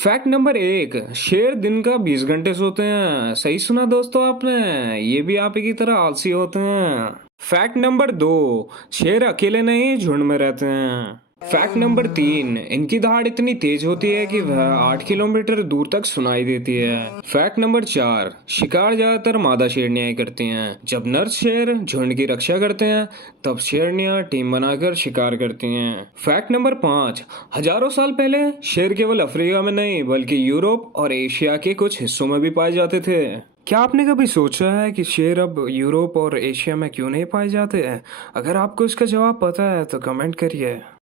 Fact number 1, शेर दिन का 20 घंटे सोते हैं। सही सुना दोस्तों आपने, ये भी आप ही की तरह आलसी होते हैं। फैक्ट नंबर 2, शेर अकेले नहीं झुंड में रहते हैं। फैक्ट नंबर 3, इनकी दहाड़ इतनी तेज होती है कि वह 8 किलोमीटर दूर तक सुनाई देती है। फैक्ट नंबर 4, शिकार ज्यादातर मादा शेरनियां ही करती हैं। जब नर शेर झुंड की रक्षा करते हैं तब शेरनियां टीम बनाकर शिकार करती हैं। फैक्ट नंबर 5, हजारों साल पहले शेर केवल अफ्रीका में नहीं बल्कि यूरोप और एशिया के कुछ हिस्सों में भी पाए जाते थे। क्या आपने कभी सोचा है कि शेर अब यूरोप और एशिया में क्यों नहीं पाए जाते हैं? अगर आपको इसका जवाब पता है तो कमेंट करिए।